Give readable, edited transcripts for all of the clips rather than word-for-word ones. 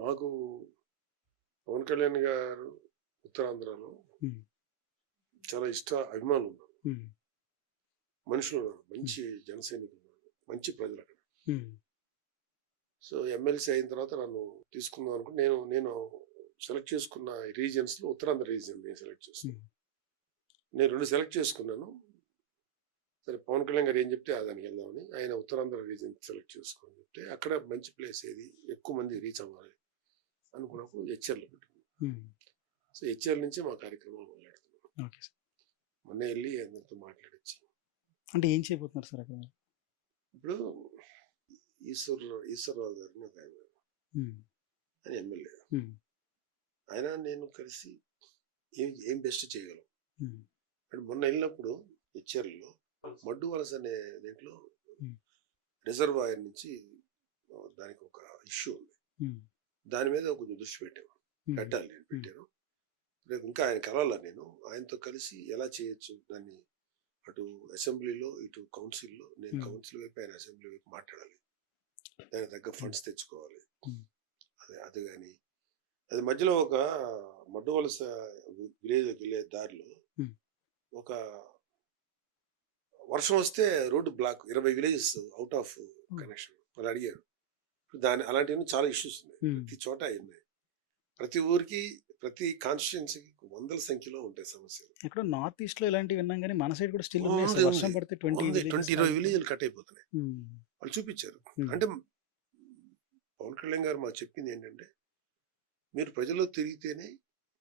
మాకు పవన్ కళ్యాణ్ గారు ఉత్తరాంధ్రలో హ్మ్. చాలా అభిమానులు ఉన్నారు. హ్మ్. మనుషులు ఉన్నారు. హ్మ్. మంచి జన సైనికులు ఉన్నారు. మంచి ప్రజలు అక్కడ. హ్మ్. సో ఎమ్మెల్సీ అయిన తర్వాత నన్ను తీసుకుందాం అనుకుని నేను నేను సెలెక్ట్ చేసుకున్న రీజియన్స్లో ఉత్తరాంధ్ర రీజియన్ నేను సెలెక్ట్ చేసుకున్నాను. హ్మ్. నేను 2 సెలెక్ట్ చేసుకున్నాను. సరే పవన్ కళ్యాణ్ గారు ఏం చెప్తే దానికి వెళ్దామని ఆయన ఉత్తరాంధ్ర రీజియన్ సెలెక్ట్ చేసుకోమని చెప్తే అక్కడ మంచి ప్లేస్ ఏది ఎక్కువ మంది రీచ్ అవ్వాలి అనుకున్నప్పుడు హెచ్ఆర్లో పెట్టుకున్నాను. హ్మ్. సో హెచ్ఆర్ నుంచి మా కార్యక్రమాలు మొదలెడుతున్నాం. Okay sir. మొన్న వెళ్ళి అందరితో మాట్లాడొచ్చి అంటే ఏం చేయబోతున్నారు సార్ అక్కడ? ఇప్పుడు ఈశ్వరరావు గారిని ఒక ఆయన హ్మ్. ఆయన ఎమ్మెల్యే హ్మ్. ఆయన నేను కలిసి ఏం ఏం బెస్ట్ చేయగలం హ్మ్. అంటే మొన్న వెళ్ళినప్పుడు హెచ్ఆర్లో మడ్డు వలస అనే దీంట్లో హ్మ్. రిజర్వాయర్ నుంచి దానికి ఒక ఇష్యూ ఉంది. హ్మ్. దాని మీద కొంచెం దృష్టి పెట్టాము. హ్మ్. పెట్టాలి నేను హ్మ్. పెట్టాను. రేపు ఇంకా ఆయన కలవాలా నేను ఆయనతో కలిసి ఎలా చేయొచ్చు దాన్ని అటు అసెంబ్లీలో ఇటు కౌన్సిల్లో నేను హ్మ్. కౌన్సిల్ వైపు ఆయన అసెంబ్లీ వైపు మాట్లాడాలి. దానికి తగ్గ హ్మ్. ఫండ్స్ తెచ్చుకోవాలి. హ్మ్. అది కానీ అది మధ్యలో ఒక మడ్డు వలస విలేజ్కి వెళ్ళే దారిలో హ్మ్. ఒక వర్షం వస్తే road block 20 villages out of hmm. Connection వాళ్ళు అడిగారు. అలాంటివన్నీ చాలా ఇష్యూస్ ఉన్నాయి. హ్మ్. ప్రతి చోట ఉన్నాయి. ప్రతి ఊరికి ప్రతి కాన్స్టిట్యున్సీకి వందల సంఖ్యలో ఉంటాయి సమస్యలు. ఎక్కడో నార్త్ ఈస్ట్‌లో ఇలాంటివి విన్నాం గానీ, మన సైడ్ కూడా స్టిల్ ఉన్నాయి. ఉంది అసలు ఉంది వర్షం పడితే 20 ఉంది 20, విలేజెస్ 20 ఆగిపోయి. విలేజ్లు కట్ అయిపోతున్నాయి. హ్మ్. వాళ్ళు చూపించారు. హ్మ్. అంటే పవన్ కళ్యాణ్ గారు మాకు చెప్పింది ఏంటంటే మీరు ప్రజల్లో తిరిగితేనే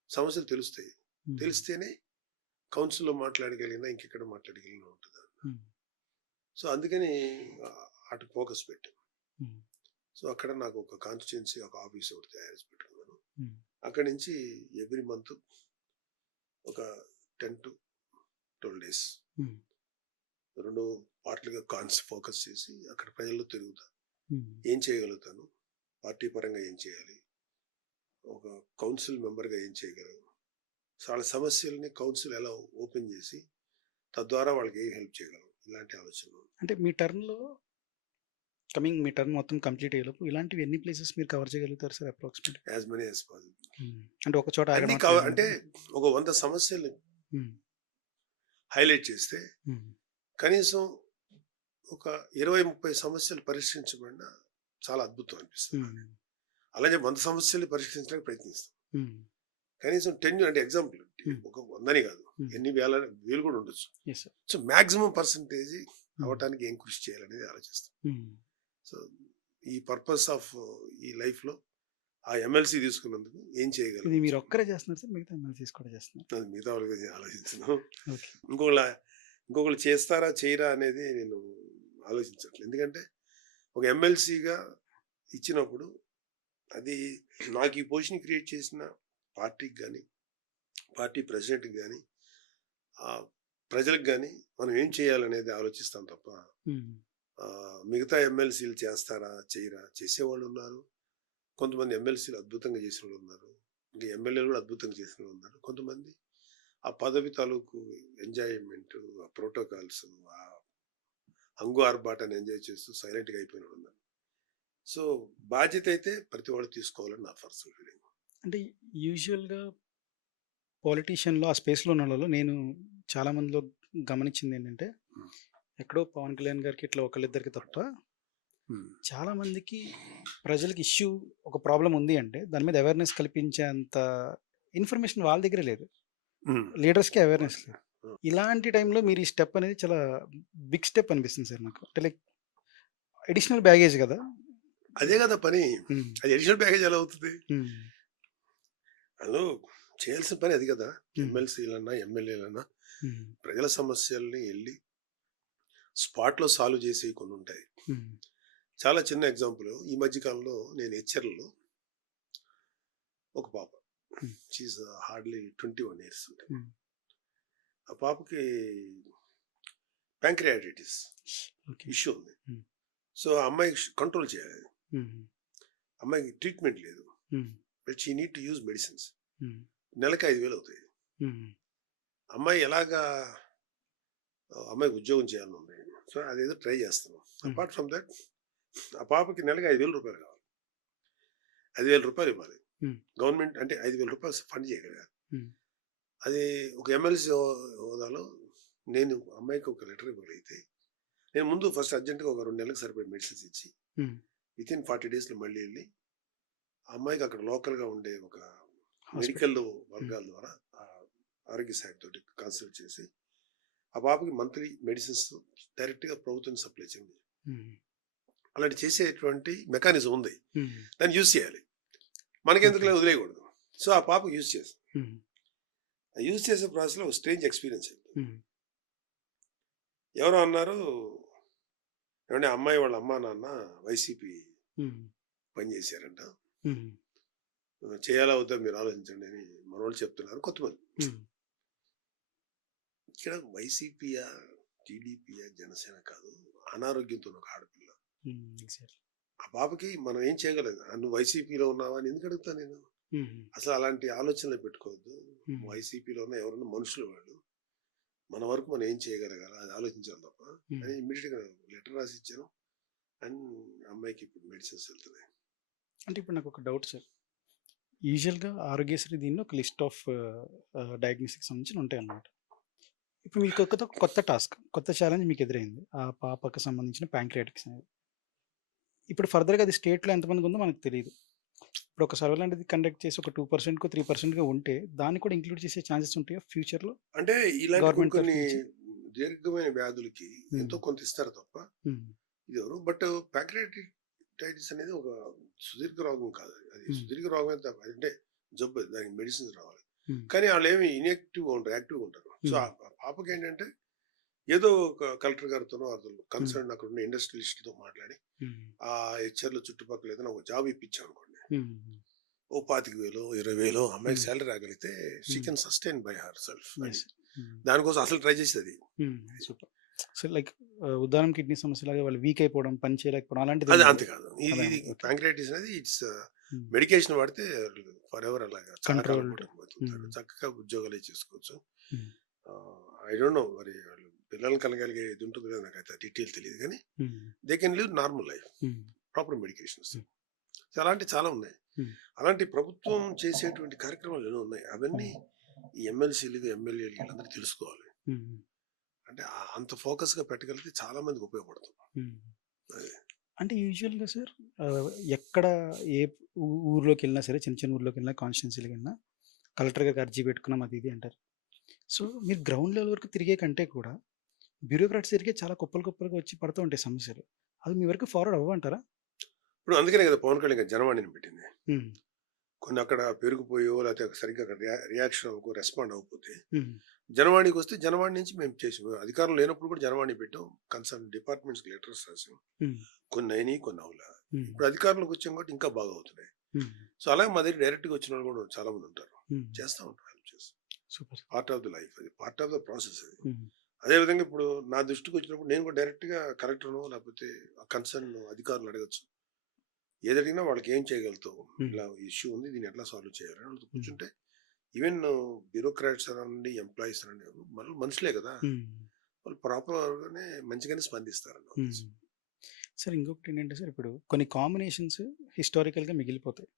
సమస్యలు తెలుస్తాయి. హ్మ్. తెలిస్తేనే కౌన్సిల్లో మాట్లాడగలిగినా ఇంకెక్కడ మాట్లాడగలిగినా ఉంటుంది. హ్మ్. సో అందుకని అటు ఫోకస్ పెట్టాం. హ్మ్. సో అక్కడ నాకు ఒక కాన్స్టిట్యున్సీ ఒక ఆఫీస్ ఒకటి తయారు చేసి పెట్టుకున్నాను. హ్మ్. అక్కడి నుంచి ఎవ్రీ మంత్ ఒక 10 to 12 days హ్మ్. 2 పార్ట్లుగా ఫోకస్ చేసి అక్కడ ప్రజల్లో తిరుగుతా. హ్మ్. ఏం చేయగలుగుతాను? పార్టీ పరంగా ఏం చేయాలి? ఒక కౌన్సిల్ మెంబర్గా ఏం చేయగలను? వాళ్ళ సమస్యల్ని కౌన్సిల్ ఎలా ఓపెన్ చేసి తద్వారా వాళ్ళకి ఏం హెల్ప్ చేయగలం? ఇలాంటి ఆలోచనలు. అంటే మీ టర్మ్ మొత్తం కంప్లీట్ అయ్యేలోపు ఇలాంటివి ఎన్ని ప్లేసెస్ మీరు కవర్ చేయగలుగుతారు sir approximately? As many as possible. హ్మ్. అంటే ఒక చోట ఆగడం అన్ని అట్లా ఏమి అంటే ఉండదా? ఒక 100 సమస్యలు హ్మ్. హైలైట్ చేస్తే హ్మ్. కనీసం ఒక 20, 30 సమస్యలు పరిష్కరించబడిన చాలా అద్భుతం అనిపిస్తుంది నాకు. హ్మ్. అలాగే 100 సమస్యలు పరిష్కరించడానికి ప్రయత్నిస్తాం. హ్మ్. కనీసం 10 అంటే ఎగ్జాంపుల్ హ్మ్. ఒక 100 కాదు. హ్మ్. ఎన్ని వేలు కూడా ఉండొచ్చు. Yes sir. So maximum percentage హ్మ్. అవ్వటానికి ఏం కృషి చేయాలనేది ఆలోచిస్తాం. హ్మ్. సో ఈ పర్పస్ ఆఫ్ ఈ లైఫ్లో ఆ ఎమ్మెల్సీ తీసుకున్నందుకు ఏం ఇది చేయగలను మీరు ఒక్కరే చేస్తున్నారు సార్? మిగతా ఎమ్మెల్సీస్ కూడా చేస్తున్నారు? అది మిగతా వాళ్ళ గురించి ఆలోచించను. ఓకే. ఇంకొకళ్ళ ఇంకొకళ్ళు చేస్తారా చేయరా అనేది నేను ఆలోచించట్లేదు. ఎందుకంటే ఒక ఎమ్మెల్సీగా ఇచ్చినప్పుడు అది నాకు ఈ పొజిషన్ క్రియేట్ చేసిన పార్టీకి కానీ పార్టీ ప్రెసిడెంట్కి కానీ ప్రజలకు కానీ మనం ఏం చేయాలనేది ఆలోచిస్తాం తప్ప హ్మ్. మిగతా ఎమ్మెల్సీలు చేస్తారా చేయరా చేసేవాళ్ళు ఉన్నారు. కొంతమంది ఎమ్మెల్సీలు అద్భుతంగా చేసిన వాళ్ళు ఉన్నారు. ఇంకా ఎమ్మెల్యేలు కూడా అద్భుతంగా చేసిన వాళ్ళు ఉన్నారు. కొంతమంది ఆ పదవి తాలూకు ఎంజాయ్మెంట్ ఆ ప్రోటోకాల్స్ ఆ హంగు ఆర్బాటాన్ని ఎంజాయ్ చేస్తూ సైలెంట్గా అయిపోయిన వాళ్ళు ఉన్నారు. సో బాధ్యత అయితే ప్రతి వాళ్ళు తీసుకోవాలని నా పర్సనల్ ఫీలింగ్. అంటే యూజువల్‌గా పొలిటీషియన్‌లో ఆ స్పేస్‌లో ఉన్నోళ్ళలో నేను చాలా మందిలో గమనించిందేంటంటే, ఎక్కడో పవన్ కళ్యాణ్ గారికి ఇట్లా ఒకళ్ళిద్దరికి తప్ప చాలా మందికి ప్రజలకి ఒక ప్రాబ్లమ్ ఉంది అంటే దాని మీద అవేర్‌నెస్ కల్పించేంత ఇన్ఫర్మేషన్ వాళ్ళ దగ్గరే లేదు. లీడర్స్‌కి అవేర్‌నెస్ లేదు. ఇలాంటి టైంలో మీరు ఈ స్టెప్ అనేది చాలా బిగ్ స్టెప్ అనిపిస్తుంది సార్ నాకు. అంటే లైక్ అడిషనల్ బ్యాగేజ్ గదా! అదే కదా పని. హ్మ్. అది అడిషనల్ ప్యాకేజ్ ఎలా అవుతుంది? హ్మ్. అందులో చేయాల్సిన పని అది కదా. హ్మ్. ఎమ్మెల్సీలన్నా ఎమ్మెల్యేలన్నా హ్మ్. ప్రజల సమస్యల్ని వెళ్ళి స్పాట్లో సాల్వ్ చేసేవి కొన్ని ఉంటాయి. హ్మ్. చాలా చిన్న ఎగ్జాంపుల్ ఈ మధ్య కాలంలో నేను హెచ్చర్లలో ఒక పాప హ్మ్. షీఈ్ హార్డ్లీ 21 years ఉంటుంది. హ్మ్. ఆ పాపకి ప్యాంక్రియాటిటిస్ ఓకే. ఇష్యూ ఉంది. హ్మ్. సో ఆ అమ్మాయికి కంట్రోల్ చేయాలి. హ్మ్. అమ్మాయికి ట్రీట్మెంట్ లేదు. హ్మ్. But she need to use medicines. హ్మ్. నెలకి 5,000 అవుతాయి. హ్మ్. అమ్మాయి ఎలాగా అమ్మాయికి ఉద్యోగం చేయాలని ఉంది. సో అదేదో ట్రై చేస్తున్నాం. హ్మ్. అపార్ట్ ఫ్రమ్ దట్ ఆ పాపకి నెలకి 5,000 రూపాయలు కావాలి. ₹5,000 ఇవ్వాలి. హ్మ్. గవర్నమెంట్ అంటే ₹5,000 ఫండ్ చేయగలిగారు. హ్మ్. అది ఒక ఎమ్మెల్సీ హోదాలో నేను అమ్మాయికి ఒక లెటర్ ఇవ్వగలిగితే, నేను ముందు ఫస్ట్ అర్జెంట్‌గా ఒక 2 నెలలకు సరిపడే మెడిసిన్స్ ఇచ్చి, హ్మ్. వితిన్ 40 డేస్‌లో మళ్ళీ ఎళ్లి, ఆ అమ్మాయికి అక్కడ లోకల్‌గా ఉండే ఒక హాస్పిటల్. మెడికల్ హ్మ్. వర్గాల ద్వారా ఆరోగ్య శాఖ తోటి కన్సల్ట్ చేసి, ఆ పాపకి మంత్లీ మెడిసిన్స్ డైరెక్ట్‌గా ప్రభుత్వం సప్లై చేయండి. హ్మ్. అలాంటి చేసేటువంటి మెకానిజం ఉంది. హ్మ్. దాన్ని యూజ్ చేయాలి. ఓకే. మనకెందుకులే వదిలేయకూడదు. సో, ఆ పాప యూజ్ చేసింది. హ్మ్. ఆ యూజ్ చేసే ప్రాసెస్‌లో ఒక స్ట్రేంజ్ ఎక్స్‌పీరియన్స్ అయింది. హ్మ్. ఎవరో అన్నారు, "ఏవండీ ఆ అమ్మాయి వాళ్ళ అమ్మా, నాన్న వైసీపీ హ్మ్. పని చేశారంట. హ్మ్. చేయాలా వద్దా మీరు ఆలోచించండి" అని మనోళ్ళు చెప్తున్నారు కొంతమంది. హ్మ్. ఇక్కడ వైసీపీయా, టీడీపీయా, జనసేన కాదు. అనారోగ్యంతో ఉన్న ఒక ఆడపిల్ల. హ్మ్. ఎగ్జాక్ట్‌లీ. ఆ పాపకి మనం ఏం చేయగలం? "నువ్వు వైసీపీలో ఉన్నావా?" అని ఎందుకు అడుగుతా నేను? హ్మ్. అసలు అలాంటి ఆలోచనలే పెట్టుకోవద్దు. హ్మ్. వైసీపీలో ఉన్న ఎవరన్నా మనుషులు వాళ్ళు. మన వరకు మనం ఏం చేయగలగాలి అది ఆలోచించాలి తప్ప హ్మ్. అని ఇమ్మీడియట్‌గా లెటర్ రాసి ఇచ్చాను. అండ్ అమ్మాయికి ఇప్పుడు మెడిసిన్స్ వెళ్తున్నాయి. అంటే ఇప్పుడు నాకొక డౌట్ సార్. యూజువల్‌గా ఆరోగ్యశ్రీ దీనిలో ఒక లిస్ట్ ఆఫ్ డయాగ్నోస్టిక్స్ సంబంధించినవి ఉంటాయన్నమాట. ఇప్పుడు మీకు ఒక కొత్త టాస్క్, కొత్త ఛాలెంజ్ మీకు ఎదురైంది. ఆ పాపకి సంబంధించిన ప్యాంక్రియాటిక్స్ అనేది. ఇప్పుడు ఫర్దర్‌గా అది స్టేట్‌లో ఎంతమందికి ఉందో మనకు తెలీదు. ఇప్పుడు ఒక సర్వే లాంటిది కండక్ట్ చేసి ఒక 2%కో, 3%కో ఉంటే దాన్ని కూడా ఇంక్లూడ్ చేసే ఛాన్సెస్ ఉంటాయా ఫ్యూచర్‌లో అంటే ఇలాంటి కొన్ని గవర్నమెంట్ తరఫు కొన్ని నుంచి? దీర్ఘమైన వ్యాధులకి హ్మ్. ఎంతో కొంత ఇస్తారు తప్ప హ్మ్. ఇది ఎవరు బట్ ప్యాంక్రియాటిస్ అనేది ఒక సుదీర్ఘ రోగం కాదు. అది హ్మ్. సుదీర్ఘ రోగమే తప్ప అంటే జబ్బు అది. దానికి మెడిసిన్స్ రావాలి. హ్మ్. కానీ వాళ్ళు ఏమి ఇన్యాక్టివ్‌గా ఉంటారు. యాక్టివ్‌గా ఉంటారు. సో, హ్మ్. ఆ పాపకి ఏంటంటే ఏదో ఒక కలెక్టర్ గారితోనో అతను హ్మ్. కన్సర్న్ అక్కడ ఉన్న ఇండస్ట్రియలిస్ట్‌లతో మాట్లాడి హ్మ్. ఆ హెచ్ఆర్‌లో చుట్టుపక్కల ఏదైనా ఒక జాబ్ ఇప్పించామనుకోండి. హ్మ్. ఓ 25,000 20,000 అమ్మాయికి హ్మ్. సాలరీ రాగలిగితే షీ హ్మ్. Can sustain by her self అని. యెస్. హ్మ్. దానికోసం అసలు ట్రై చేసేది. హ్మ్. సూపర్. సో, లైక్ ఉదాహరణకు కిడ్నీ సమస్యలాగా వాళ్ళు వీక్ అయిపోవడం, పని చేయలేకపోవడం అది అలాంటిదేమి అంతే ఉండదు. కాదు. ఇది అదే ఇది ఓకే. ప్యాంక్రియాటిస్ అనేది ఇట్స్ హ్మ్. మెడికేషన్ వాడితే ఫర్ ఎవర్ అలాగా చాలా కాలం కంట్రోల్డ్. పాటు బతుకుతారు. హ్మ్. చక్కగా ఉద్యోగాలే చేసుకోవచ్చు. హ్మ్. ఐ డోంట్ నో మరి వాళ్ళు పిల్లల్ని కనగలిగే ఇది ఉంటుందో లేదో నాకైతే డీటెయిల్ తెలియదు కానీ hmm. They can live normal life. Hmm. Proper medications. Hmm. అలాంటివి చాలా ఉన్నాయి. హ్మ్. అలాంటి ప్రభుత్వం చేసేటువంటి కార్యక్రమాలు ఎన్నో ఉన్నాయి. అవన్నీ హ్మ్. ఈ ఎమ్మెల్సీలు, ఎమ్మెల్యేలు వీళ్ళందరూ తెలుసుకోవాలి. హ్మ్. అంటే అంత ఫోకస్‌గా పెట్టగలిగితే చాలా మందికి ఉపయోగపడుతుంది. హ్మ్. అది. అంటే యూజువల్‌గా సార్ ఎక్కడ ఏ ఊర్లోకెళ్ళినా సరే చిన్న చిన్న ఊర్లోకెళ్ళినా, కాన్స్టిట్యున్సీలకెళ్ళినా కలెక్టర్ గారికి అర్జీ పెట్టుకున్నాం అది ఇది అంటారు. సో, మీరు గ్రౌండ్ లెవెల్ వరకు తిరిగే కంటే కూడా బ్యూరోక్రాట్స్ దగ్గరికే చాలా కుప్పలు కుప్పలుగా వచ్చి పడుతూ ఉంటాయి సమస్యలు. అవి మీ వరకు ఫార్వర్డ్ అవ్వవంటారా? ఇప్పుడు అందుకనే కదా పవన్ కళ్యాణ్ గారు జనవాణిని పెట్టింది. హ్మ్. కొన్ని అక్కడ పెరిగిపోయో లేకపోతే సరిగ్గా అక్కడ రియాక్షన్ అవ్వకో రెస్పాండ్ అవ్వకపోతే హ్మ్. జనవాణికి వస్తే జనవాణి నుంచి మేము చేసాం. అధికారం లేనప్పుడు కూడా జనవాణి పెట్టాం. కన్సర్న్ డిపార్ట్మెంట్స్‌కి లెటర్స్ రాసాం. హ్మ్. కొన్ని అయినియి, కొన్ని అవ్వలా. హ్మ్. ఇప్పుడు అధికారంలోకి వచ్చాం కాబట్టి ఇంకా బాగా అవుతున్నాయి. హ్మ్. సో, అలాగే మా దగ్గర డైరెక్ట్‌గా వచ్చిన వాళ్ళు కూడా చాలా మంది ఉంటారు. హ్మ్. చేస్తా ఉంటాం. హెల్ప్ చేస్తాం. Super. Part of the life అది. పార్ట్ ఆఫ్ ద ప్రాసెస్ అది. హ్మ్. అదే విధంగా ఇప్పుడు నా దృష్టికి వచ్చినప్పుడు నేను కూడా డైరెక్ట్‌గా కలెక్టర్‌నో లేకపోతే కన్సర్న్ అధికారులను అడగొచ్చు. ఏదడిగినా వాళ్ళకి ఏం చేయగలుగుతావు? హ్మ్. ఇలా ఇష్యూ ఉంది. దీన్ని ఎట్లా సాల్వ్ చేయాలి? వాళ్ళతో హ్మ్. కూర్చుంటే ఈవెన్ బ్యూరోక్రాట్స్ అనండి, ఎంప్లాయీస్ అనండి వాళ్ళు మనుషులే కదా! హ్మ్. వాళ్ళు ప్రాపర్‌గానే మంచిగానే స్పందిస్తారని నా హ్మ్. ఉద్దేశం. సార్ ఇంకొకటేంటంటే సార్ ఇప్పుడు కొన్ని కాంబినేషన్స్ హిస్టారికల్‌గా మిగిలిపోతాయి.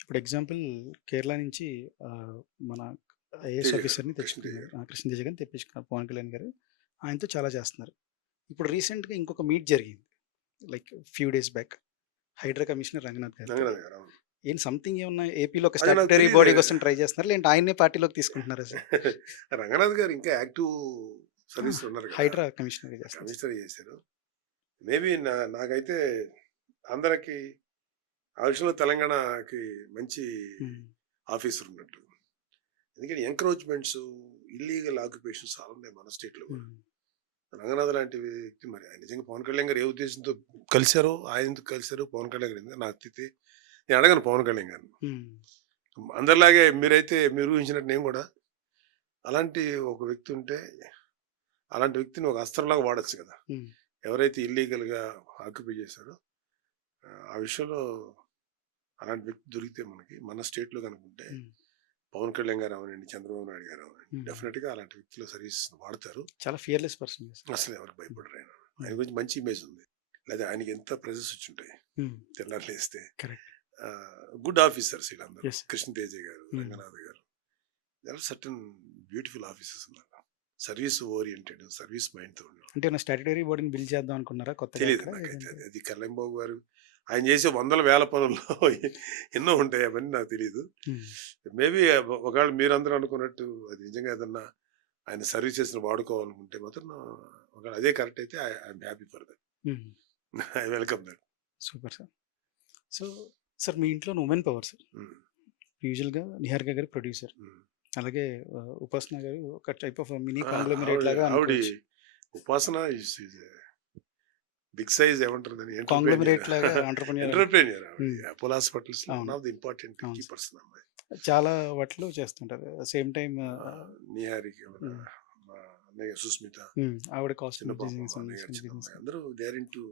ఇప్పుడు ఎగ్జాంపుల్ కేరళ నుంచి మన ఐఏఎస్ తేజ గారు, ఆఫీసర్‌ని కృష్ణతేజ తెచ్చుకున్నారు. గారు. కృష్ణతేజ గారిని తెప్పించుకున్నారు పవన్ కళ్యాణ్ గారు. ఆయనతో చాలా చేస్తున్నారు. ఇప్పుడు రీసెంట్‌గా ఇంకొక మీట్ జరిగింది. Like few days back. HYDRAA commissioner Ranganath గారితో. రంగనాథ్ గారు. అవును. సంథింగ్ ఏమన్నా ఏపీలో ఒక అది నాకు స్టాట్యుటరీ తెలీదు. బాడీ కోసం ట్రై చేస్తున్నారా? లేదంటే ఆయన్నే పార్టీలోకి తీసుకుంటున్నారా సార్? రంగనాథ్ గారు ఇంకా యాక్టివ్ ఆ! సర్వీస్‌లో ఉన్నారు కదా! హైడ్రా కమిషనర్‌గా చేస్తున్నారు సార్. కమిషనర్ చేశారు. మేబీ నాకైతే అందరికి ఆ విషయంలో తెలంగాణకి మంచి హ్మ్. ఆఫీసర్ ఉన్నట్టు. ఎందుకంటే ఎంక్రోచ్‌మెంట్స్, ఇల్లీగల్ ఆక్యుపేషన్స్ చాలా ఉన్నాయి మన స్టేట్‌లో కూడా. హ్మ్. రంగనాథ్ లాంటి వ్యక్తి మరి ఆయన నిజంగా పవన్ కళ్యాణ్ గారు ఏ ఉద్దేశంతో కలిసారో, ఆయన ఎందుకు కలిసారో పవన్ కళ్యాణ్ గారు ఎందుకు నాకు నేను అడగను పవన్ కళ్యాణ్ గారిని. హ్మ్. అందరిలాగే మీరైతే మీరు ఊహించినట్టు నేను కూడా అలాంటి ఒక వ్యక్తి ఉంటే, అలాంటి వ్యక్తిని ఒక అస్త్రంలాగా వాడొచ్చు కదా! హ్మ్. ఎవరైతే ఇల్లీగల్‌గా ఆక్యుపై చేశారో ఆ విషయంలో అలాంటి వ్యక్తి దొరికితే మనకి మన స్టేట్‌లో గనుకుంటే హ్మ్. పవన్ కళ్యాణ్ గారు అవనండి, చంద్రబాబు నాయుడు గారు అవనండి హ్మ్. డెఫినిట్‌గా అలాంటి వ్యక్తుల సర్వీస్ వాడతారు. చాలా ఫియర్‌లెస్ పర్సన్ కదా సార్. అసలు ఎవరికి హ్మ్. భయపడరు ఆయన. ఆయన హ్మ్. గురించి మంచి ఇమేజ్ ఉంది. లేదా ఆయనకి ఎంత ప్రెజెస్ వచ్చుంటాయి. హ్మ్. తెల్లారి లేస్తే. కరెక్ట్. గుడ్ ఆఫీసర్స్ వీళ్ళందరూ. Yes. Krishnateja garu, Hmm. Ranganath garu, they are certain beautiful officers ఉన్నారు. సర్వీస్ ఓరియంటెడ్, సర్వీస్ మైండ్తో ఉండడం. అంటే ఏమైనా స్టాట్యుటరీ బాడీని బిల్డ్ చేద్దాం అనుకున్నారా కొత్తగా తెలియదు అక్కడ? నాకైతే లేదంటే అది కళ్యాణబాబు గారు ఆయన చేసే వందల వేల పనుల్లో ఎన్నో ఉంటాయి, అవన్నీ నాకు తెలియదు. Hmm. మేబీ ఒకవేళ మీరందరూ అనుకున్నట్టు అది నిజంగా ఏదన్నా ఆయన సర్వీసెస్ వాడుకోవాలనుకుంటే మాత్రం ఒకవేళ అదే కరెక్ట్ అయితే I'm happy for that. Hmm. I welcome that. Super sir. So sir మీ ఇంట్లో ఉమెన్ పవర్ సార్. యూజువల్గా నిహారిక గారు ప్రొడ్యూసర్, అలాగే ఉపాసన గారు ఒక టైప్ ఆఫ్ మినీ కాంగ్లోమిరేట్ లాగా ఆవిడ అనుకోవచ్చు. ఉపాసన బిగ్ సైజ్ ఏమంటారు దాన్ని, కాంగ్లోమిరేట్ లాగా entrepreneur. Entrepreneur. Hmm. Apollo hospitals one అవును. ఆఫ్ ది ఇంపార్టెంట్ అవును కీ సార్. పర్సన్ అమ్మాయి. చాలా వాటిలో చేస్తుంటారు. సేమ్ టైం నిహారిక, మా అన్నయ్య సుస్మిత, ఆవిడ కాస్ట్యూమ్ చిన్న పాప, డిజైన్స్ మా అన్నయ్య చిన్న అమ్మాయి, అందరూ they are into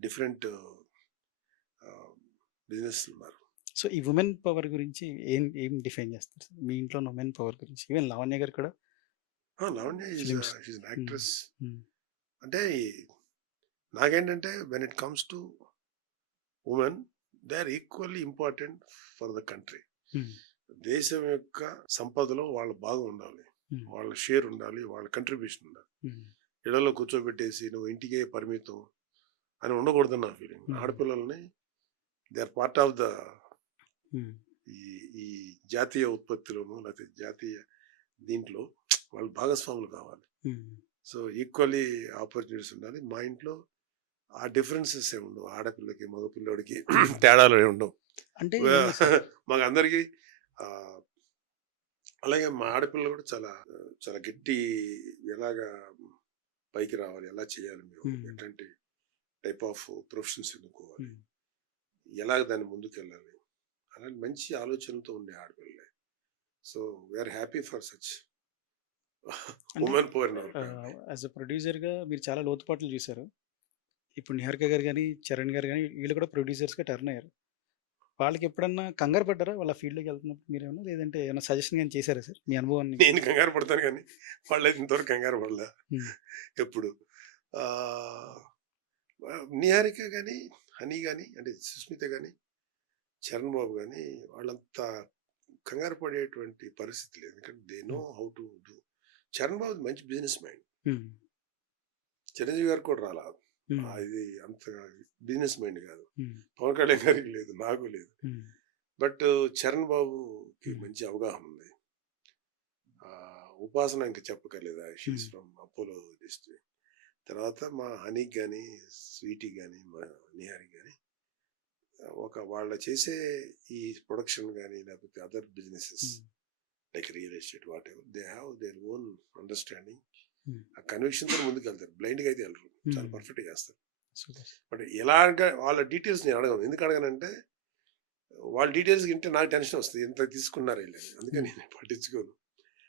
different business ఉన్నారు. సో ఈ ఉమెన్ పవర్ గురించి ఏం ఏం డిఫైన్ చేస్తారు సార్ మీ ఇంట్లో ఉమెన్ పవర్ గురించి? ఈవెన్ లావణ్య గారు కూడా Lavanya Films. She's an actress. Hmm. అంటే నాకేంటంటే when it comes to women, they are equally important for the country. Hmm. దేశం యొక్క సంపదలో వాళ్ళ భాగం ఉండాలి, Hmm. వాళ్ళ షేర్ ఉండాలి, వాళ్ళ కంట్రిబ్యూషన్ ఉండాలి. Hmm. ఇళ్లలో కూర్చోబెట్టేసి నువ్వు ఇంటికే పరిమితం అని ఉండకూడదని నా ఫీలింగ్. Hmm. ఆడపిల్లల్ని they are part of the Hmm. ఈ జాతీయ ఉత్పత్తిలోను లేకపోతే జాతీయ దీంట్లో వాళ్ళు భాగస్వాములు కావాలి. Hmm. సో ఈక్వల్లీ ఆపర్చునిటీస్ ఉండాలి. మా ఇంట్లో ఆ డిఫరెన్సెస్ ఏమి ఉండవు, ఆడపిల్లకి మగపిల్లడికి తేడాలు ఏమి ఉండవు. అంటే మాకు అందరికీ అలాగే మా ఆడపిల్ల కూడా చాలా చాలా గట్టి, ఎలాగా పైకి రావాలి, ఎలా చేయాలి, మేము ఎట్లాంటి టైప్ ఆఫ్ ప్రొఫెషన్స్ ఎన్నుకోవాలి, ఎలాగ దాన్ని ముందుకు వెళ్ళాలి, అలాంటి మంచి ఆలోచనలతో ఉండే ఆడపిల్లలే. So we're happy for such women power. As a ప్రొడ్యూసర్గా మీరు చాలా లోతుపాట్లు చూశారు. ఇప్పుడు నిహారిక గారు కానీ చరణ్ గారు కానీ వీళ్ళు కూడా ప్రొడ్యూసర్స్గా టర్న్ అయ్యారు. వాళ్ళకి ఎప్పుడన్నా కంగారు పడ్డారా వాళ్ళ ఫీల్డ్లోకి వెళ్తున్నప్పుడు మీరేమన్నా? లేదంటే ఏమైనా సజెషన్ కానీ చేశారా సార్ మీ అనుభవాన్ని? నేను కంగారు పడతాను కానీ వాళ్ళైతే ఇంతవరకు కంగారు పడలే ఎప్పుడు. నిహారిక కానీ, హనీ కానీ, అంటే సుస్మిత కానీ, చరణ్ బాబు కానీ వాళ్ళంతా కంగారు పడేటువంటి పరిస్థితి లేదు. ఎందుకంటే they know how to do. Charan Babu మంచి బిజినెస్ మైండ్, చిరంజీవి గారు కూడా రాలా, ఇది అంత బిజినెస్ మైండ్ కాదు. పవన్ కళ్యాణ్ గారికి లేదు, నాకు లేదు. బట్ చరణ్ బాబుకి మంచి అవగాహన ఉంది. ఉపాసన ఇంకా చెప్పగలేదా, షీస్ ఫ్రమ్ అపోలో డిస్ట్రిక్ట్. తర్వాత మా హనీకి కానీ, స్వీటీ కానీ, మా నిహారికి కానీ వాళ్ళ చేసే ఈ ప్రొడక్షన్ కానీ లేకపోతే other businesses like real estate what ever, they have their own understanding. ఆ కన్విక్షన్తో ముందుకు వెళ్తారు, బ్లైండ్గా అయితే వెళ్ళరు, చాలా పర్ఫెక్ట్గా చేస్తారు. బట్ ఎలాగ వాళ్ళ డీటెయిల్స్ నేను అడగను. ఎందుకు అడగనంటే వాళ్ళ డీటెయిల్స్ వింటే నాకు టెన్షన్ వస్తుంది, ఎంత తీసుకున్నారు వెళ్ళని, అందుకని నేను పట్టించుకోను.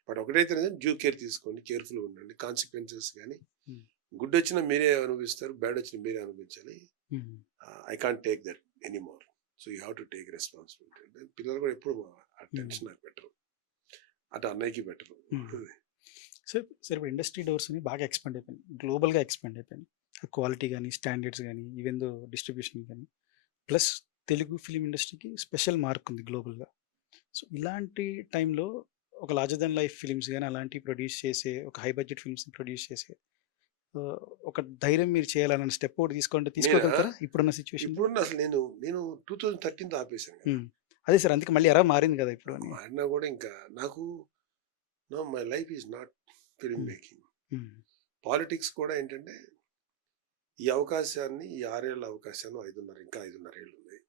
బట్ ఒకటైతే డ్యూ కేర్ తీసుకోండి, కేర్ఫుల్గా ఉండండి. కాన్సిక్వెన్సెస్ కానీ గుడ్ వచ్చినా మీరే అనుభవిస్తారు, బ్యాడ్ వచ్చినా మీరే అనుభవించాలి. I can't take that anymore, so you have to take responsibility. అంటే పిల్లలు కూడా ఎప్పుడు ఆ టెన్షన్ నాకు పెట్టరు, అటు అన్నయ్యకి పెట్టరు. సార్ ఇప్పుడు ఇండస్ట్రీ డోర్స్ అని బాగా ఎక్స్పాండ్ అయిపోయింది, గ్లోబల్గా ఎక్స్పాండ్ అయిపోయింది. క్వాలిటీ కానీ, స్టాండర్డ్స్ కానీ, ఈవెన్ దో డిస్ట్రిబ్యూషన్ కానీ, ప్లస్ తెలుగు ఫిలిం ఇండస్ట్రీకి స్పెషల్ మార్క్ ఉంది గ్లోబల్గా. సో ఇలాంటి టైంలో ఒక లార్జర్ దెన్ లైఫ్ ఫిలిమ్స్ కానీ అలాంటివి ప్రొడ్యూస్ చేసే, ఒక హై బడ్జెట్ ఫిల్మ్స్ని ప్రొడ్యూస్ చేసే ఒక ధైర్యం మీరు చేయాలన్న స్టెప్ ఒకటి తీసుకోగలుగుతారా ఇప్పుడున్న సిచ్యువేషన్? ఇప్పుడు అసలు నేను 2013 ఆపేశాను కదా. అదే సార్, అందుకే మళ్ళీ ఎరా మారింది కదా ఇప్పుడు. మారినా కూడా ఇంకా నాకు my life is not film making. Politics కూడా ఏంటంటే ఈ అవకాశాన్ని, ఈ 6 ఏళ్ళ అవకాశాన్ని 5.5 ఏళ్ళు ఉంది.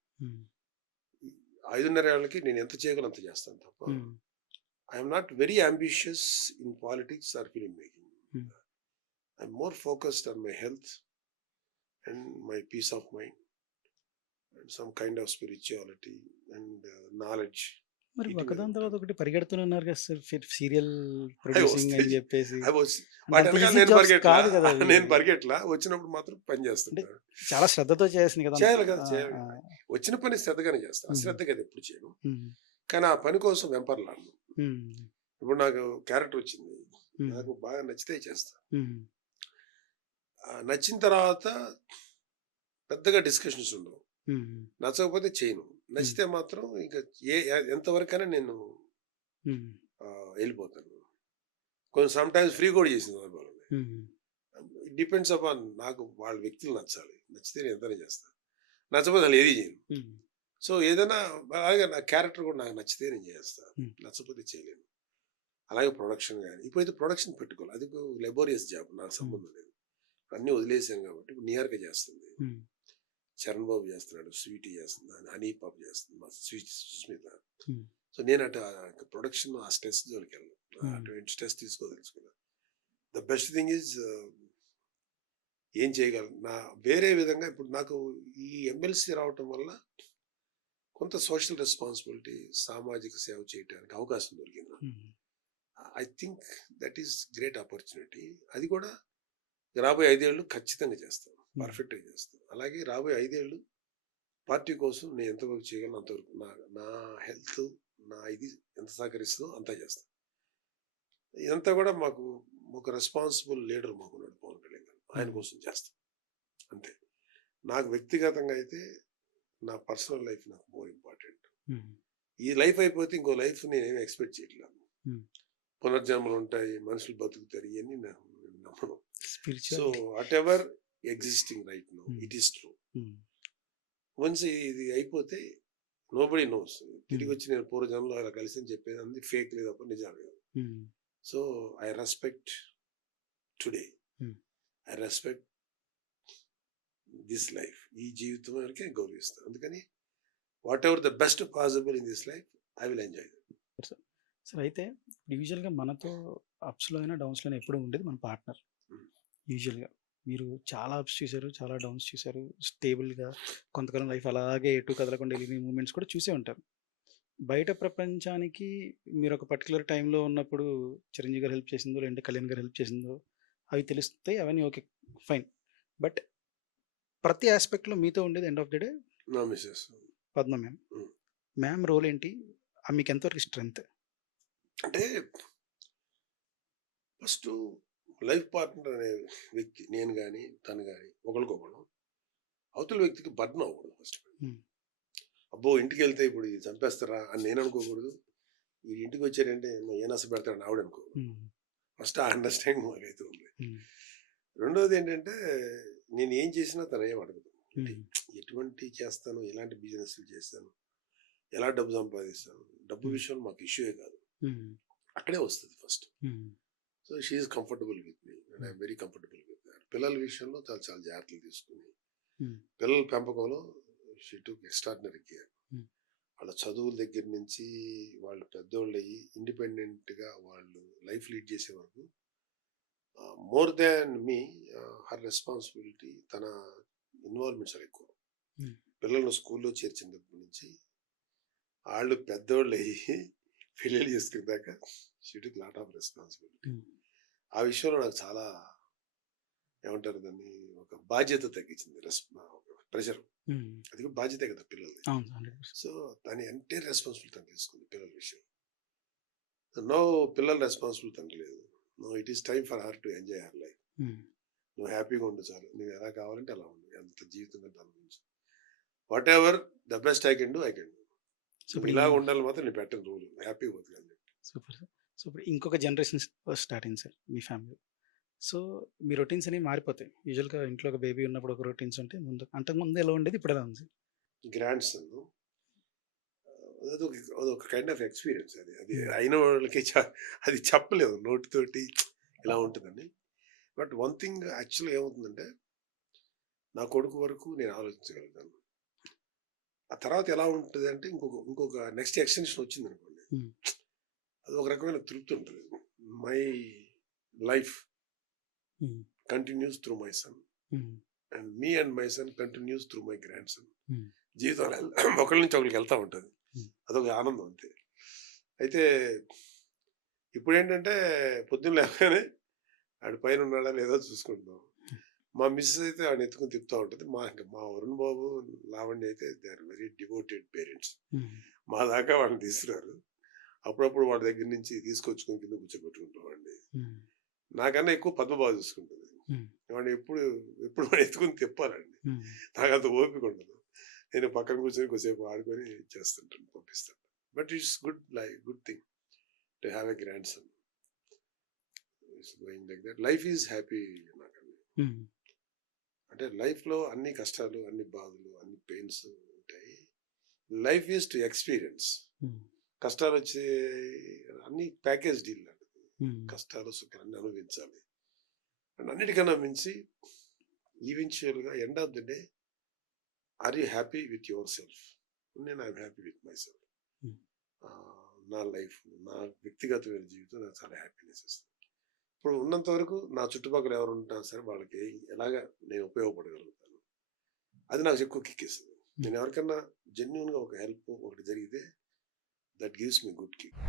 5.5 ఏళ్ళకి నేను ఎంత చేయగలను అంత చేస్తాను తప్ప I'm not very ambitious in politics or film making. I'm more focused on my health and my peace of mind and some kind of spirituality and knowledge. మరి ఒకదాని తర్వాత ఒకటి పరిగెడుతున్నారు కదా సార్, సీరియల్ ప్రొడ్యూసింగ్ అని చెప్పేసి. నేను పరిగెట్లా, వచ్చినప్పుడు మాత్రం పని చేస్తుంటా. చాలా శ్రద్ధతో చేయాల్సింది కదా. చేయాలి కదా, వచ్చిన పని శ్రద్ధగానే చేస్తాను, అశ్రద్ధగా ఎప్పుడు చేయను. కానీ ఆ పని కోసం వెంపర్లాను. ఇప్పుడు నాకు క్యారెక్టర్ వచ్చింది, నాకు బాగా నచ్చితే చేస్తాను. నచ్చిన తర్వాత పెద్దగా డిస్కషన్స్ ఉండవు, నచ్చకపోతే చేయను. నచ్చితే మాత్రం ఇంకా ఎంతవరకైనా నేను హ్మ్. వెళ్ళిపోతాను. కొన్ని సమ్ టైమ్స్ ఫ్రీ కూడా చేసిన సందర్భాలు ఉన్నాయి. హ్మ్. ఇట్ డిపెండ్స్ అపాన్ నాకు వాళ్ళ వ్యక్తులు నచ్చాలి. నచ్చితే నేను ఎంతనే చేస్తాను. నచ్చకపోతే అసలు ఏది చేయను. హ్మ్. సో ఏదైనా అలాగే నా క్యారెక్టర్ కూడా నాకు నచ్చితే నేను చేస్తాను. హ్మ్. నచ్చకపోతే చేయలేను. అలాగే ప్రొడక్షన్ కానీ ఇప్పుడైతే ప్రొడక్షన్ పెట్టుకోవాలి. అది లెబోరియస్ జాబ్, నాకు హ్మ్. సంబంధం లేదు. అన్నీ వదిలేసాను కాబట్టి ఇప్పుడు నియర్గా చేస్తుంది. హ్మ్. చరణ్ బాబు చేస్తున్నాడు, స్వీటీ చేస్తుంది, హనీ పాప్ చేస్తుంది, మా స్వీట్ సుస్మిత. హ్మ్. సో నేను అటు ప్రొడక్షన్ ఆ స్ట్రెస్ జోలికి వెళ్ళను. హ్మ్. అటువంటి స్ట్రెస్ తీసుకోదలుచుకున్నా. ద బెస్ట్ థింగ్ ఈజ్ ఏం చేయగలను నా వేరే విధంగా. ఇప్పుడు నాకు ఈ ఎమ్మెల్సీ రావటం వల్ల కొంత సోషల్ రెస్పాన్సిబిలిటీ, సామాజిక సేవ చేయడానికి అవకాశం దొరికింది నాకు. హ్మ్. I think that is great opportunity. అది కూడా రాబోయే 5 ఏళ్ళు ఖచ్చితంగా చేస్తాను. హ్మ్. పర్ఫెక్ట్గా చేస్తాను. అలాగే రాబోయే 5 ఏళ్ళు పార్టీ కోసం నేను ఎంతవరకు చేయగలను అంతవరకు నా నా హెల్త్, నా ఇది ఎంత సహకరిస్తుందో అంతా చేస్తాను. ఇదంతా కూడా మాకు ఒక రెస్పాన్సిబుల్ లీడర్ మాకున్నాడు పవన్ కళ్యాణ్ గారు. ఆయన హ్మ్. కోసం చేస్తాం అంతే. నాకు వ్యక్తిగతంగా అయితే నా పర్సనల్ లైఫ్ నాకు మోర్ ఇంపార్టెంట్. హ్మ్. ఈ లైఫ్ అయిపోతే ఇంకో లైఫ్ నేనేమి ఎక్స్పెక్ట్ చేయట్లేదు. హ్మ్. పునర్జన్మలు ఉంటాయి, మనుషులు బతుకుతారు, ఇవన్నీ నేను నమ్మను. So spirituality. Whatever existing right now hmm. It is true. Hmm. Once ఇది అయిపోతే నోబడి నోస్. తిరిగి హ్మ్. వచ్చి నేను పూర్వజన్మలో అలా కలిసి అని చెప్పేది అంది ఫేక్ లేదు అప్పుడు నిజాలు కాదు. Hmm. So I respect today. Hmm. I respect this life. ఈ జీవితం వరకే గౌరవిస్తాను. అందుకని whatever the best possible in this life I will enjoy. Sir అయితే యూజువల్‌గా మనతో అప్స్‌లో అయినా, డౌన్స్‌లో అయినా ఎప్పుడూ ఉండేది మన పార్ట్నర్. యూజువల్‌గా మీరు చాలా అప్స్ చూసారు, చాలా డౌన్స్ చూసారు. స్టేబుల్‌గా కొంతకాలం లైఫ్ అలాగే ఎటు కదలకుండా వెళ్ళిన మూమెంట్స్ కూడా చూసే ఉంటారు. బయట ప్రపంచానికి మీరు ఒక పర్టిక్యులర్ టైంలో ఉన్నప్పుడు చిరంజీవి గారు హెల్ప్ చేసిందో, లేదంటే కళ్యాణ్ గారు హెల్ప్ చేసిందో అవి తెలుస్తాయి. అవన్నీ ఓకే. ఫైన్. బట్ ప్రతి యాస్పెక్ట్‌లో మీతో ఉండేది ఎండ్ ఆఫ్ ది డే నా Mrs. Padma ma'am. Ma'am role ఏంటి? మీకు ఎంతవరకు స్ట్రెంత్? అంటే ఫస్ట్ లైఫ్ పార్ట్నర్ అనే వ్యక్తి నేను కానీ తను కానీ ఒకరికొకరు అవతల వ్యక్తికి బర్డన్ అవ్వకూడదు ఫస్ట్. హ్మ్. అబ్బో ఇంటికి వెళ్తే ఇప్పుడు ఇది చంపేస్తారా అని నేను అనుకోకూడదు. ఈ ఇంటికి వచ్చారంటే ఏ నస పెడతాడని ఆవిడ అనుకోకూడదు. హ్మ్. ఫస్ట్ ఆ అండర్స్టాండింగ్ మాకైతే ఉంది. హ్మ్. రెండోది ఏంటంటే నేను ఏం చేసినా తను ఏం అడగదు. అంటే హ్మ్. ఎటువంటి చేస్తాను, ఎలాంటి బిజినెస్లు చేస్తాను, ఎలా డబ్బు సంపాదిస్తాను, డబ్బు హ్మ్. విషయంలో మాకు ఇష్యూయే కాదు. హ్మ్. అక్కడే వస్తుంది first. Hmm. So she's comfortable with me and hmm. I'm very comfortable with that. పిల్లల విషయంలో చాలా చాలా జాగ్రత్తలు తీసుకుని హ్మ్. పిల్లల పెంపకంలో షీ టుక్ ఎక్స్ట్రాడినరీ కేర్. హ్మ్. వాళ్ళ చదువుల దగ్గర నుంచి వాళ్ళు పెద్దోళ్ళు అయ్యి ఇండిపెండెంట్గా వాళ్ళు లైఫ్ లీడ్ చేసే వరకు మోర్ దాన్ మీ హర్ రెస్పాన్సిబిలిటీ తన ఇన్వాల్వ్మెంట్ చాలా ఎక్కువ. హ్మ్. పిల్లలను స్కూల్లో చేర్చినప్పటి నుంచి వాళ్ళు పెద్దోళ్ళు అయ్యి పెళ్ళిళ్ళు చేసుకునే దాకా she took lot of responsibility. హ్మ్. ఆ విషయంలో నాకు చాలా ఏమంటారు దాన్ని ఒక బాధ్యత తగ్గించింది. ప్రెషర్. హ్మ్. అది కూడా బాధ్యతే కదా పిల్లలది. అవును. 100%. సో దాని ఎంటైర్ రెస్పాన్సిబిలిటీ తను తీసుకుంది పిల్లల విషయం. నో పిల్లల రెస్పాన్సిబిలిటీ తనకి లేదు. No it is time for her to enjoy her life. హ్మ్. నువ్వు హ్యాపీగా ఉండు చాలు. నువ్వు ఎలా కావాలంటే అలా ఉండు. ఎంత జీవితం కంటే అనుభవించు. What ever the best I can do I can do. So నువ్వు ఇప్పుడు ఇలా ఉండాలి మాత్రం నేను పెట్టను రూల్. హ్యాపీగా బతకాలి. Super sir. సో ఇప్పుడు ఇంకొక జనరేషన్ స్టార్ట్ అయింది సార్ మీ ఫ్యామిలీ. సో మీ రొటీన్స్ అనేవి మారిపోతాయి. యూజువల్‌గా ఇంట్లో ఒక బేబీ ఉన్నప్పుడు ఒక రొటీన్స్ ఉంటాయి. అంతకుముందు ఎలా ఉండేది? ఇప్పుడు ఎలా ఉంది సార్? గ్రాండ్ సన్ అదొక కైండ్ ఆఫ్ ఎక్స్పీరియన్స్ అది. అది హ్మ్. అయిన వాళ్ళకి అది చెప్పలేము నోటితోటి ఇలా ఉంటుందని. బట్ వన్ థింగ్ యాక్చువల్‌గా ఏమవుతుందంటే నా కొడుకు వరకు నేను ఆలోచించగలుగుతాను. ఆ తర్వాత ఎలా ఉంటదంటే ఇంకొక నెక్స్ట్ ఎక్స్‌టెన్షన్ వచ్చిందనుకోండి. హ్మ్. అది ఒక రకమైన తృప్తి ఉంటది. మై లైఫ్ హ్మ్. కంటిన్యూస్ త్రూ మై సన్ హ్మ్. And my son continuous through my grand son. హ్మ్. జీవితంలో ఒకళ్ళ నుంచి ఒకళ్ళకి వెళ్తా ఉంటది. హ్మ్. అదొక ఆనందం అంతే. అయితే ఇప్పుడేంటంటే పొద్దున్న లేవగానే ఆడు పైన ఉన్నాడా లేదో చూసుకుంటున్నాం. మా మిసెస్ అయితే ఆడిని ఎత్తుకొని తిప్పుతా ఉంటది. మా వరుణ్ బాబు, లావణ్య అయితే they are very devoted parents. హ్మ్. మా దాకా వాళ్ళని తీసుకురారు. అప్పుడప్పుడు వాడి దగ్గర నుంచి తీసుకొచ్చుకొని కింద కూర్చోబెట్టుకుంటాం వాడిని. హ్మ్. నాకన్నా ఎక్కువ పద్మ బాగా చూసుకుంటుంది. హ్మ్. వాడిని ఎప్పుడు ఎప్పుడు వాడిని ఎత్తుకొని తిప్పాలండి. హ్మ్. నాకంత ఓపిక ఉండదు. నేను పక్కన కూర్చొని కొద్దిసేపు ఆడుకొని చేస్తుంటాను, పంపిస్తాను. But it's good good thing to have a grand son. It's going like that. Life is happy నాకన్నా. ఉమ్, అంటే లైఫ్లో అన్ని కష్టాలు, అన్ని బాధలు, అన్ని పెయిన్స్ ఉంటాయి. Life is to experience. Um, కష్టాలు వచ్చే అన్ని ప్యాకేజ్ డీల్ లాంటిది. ఉమ్, కష్టాలు సుఖాలు అన్ని అనుభవించాలి. అండ్ అన్నిటికన్నా మించి ఈవెన్చువల్గా end of the day are you happy with yourself? నేను I'm happy with myself. Hmm. నా లైఫ్, నా వ్యక్తిగతమైన జీవితం నాకు చాలా హ్యాపీనెస్ ఇస్తుంది. ఇప్పుడు ఉన్నంత వరకు నా చుట్టుపక్కల ఎవరు ఉంటారు సరే వాళ్ళకి ఎలాగా నేను ఉపయోగపడగలుగుతాను, అది నాకు ఎక్కువ కిక్కిస్తుంది. నేను ఎవరికన్నా జెన్యున్గా ఒక హెల్ప్ ఒకటి జరిగితే that gives me good kick.